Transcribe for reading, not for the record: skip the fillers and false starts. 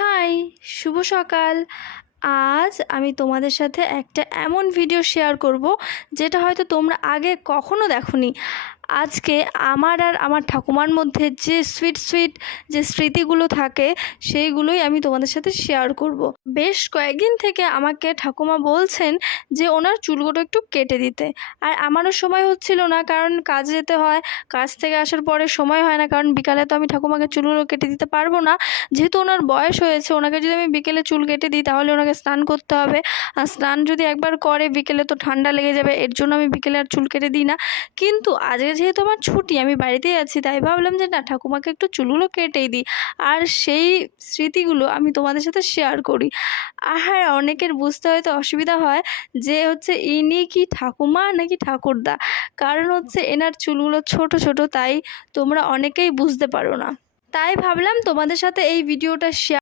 High, শুভ সকাল। আজ আমি তোমাদের সাথে একটা এমন ভিডিও শেয়ার করব যেটা হয়তো তোমরা আগে কখনো দেখোনি। আজকে আমার আর আমার ঠাকুমার মধ্যে যে সুইট যে স্মৃতিগুলো থাকে সেইগুলোই আমি তোমাদের সাথে শেয়ার করব। বেশ কয়েকদিন থেকে আমাকে ঠাকুমা বলছেন যে ওনার চুলগুলো একটু কেটে দিতে, আর আমারও সময় হচ্ছিল না, কারণ কাজে যেতে হয়। কাজ থেকে আসার পরে সময় হয় না, কারণ বিকালে তো আমি ঠাকুমাকে চুলগুলো কেটে দিতে পারবো না। যেহেতু ওনার বয়স হয়েছে, ওনাকে যদি আমি বিকেলে চুল কেটে দিই তাহলে ওনাকে স্নান করতে হবে, আর স্নান যদি একবার করে বিকেলে তো ঠান্ডা লেগে যাবে। এর জন্য আমি বিকেলে আর চুল কেটে দিই না। কিন্তু আজকে যেহেতু আমার ছুটি, আমি বাড়িতেই আছি, তাই ভাবলাম যে না, ঠাকুমাকে একটু চুলগুলো কেটেই দিই, আর সেই স্মৃতিগুলো আমি তোমাদের সাথে শেয়ার করি। আর হ্যাঁ, অনেকের বুঝতে হয়তো অসুবিধা হয় যে ইনি কি ঠাকুমা নাকি ঠাকুরদা, কারণ এনার চুলগুলো ছোট ছোট, তাই তোমরা অনেকেই বুঝতে পারো না। তাই ভাবলাম তোমাদের সাথে এই ভিডিওটা শেয়ার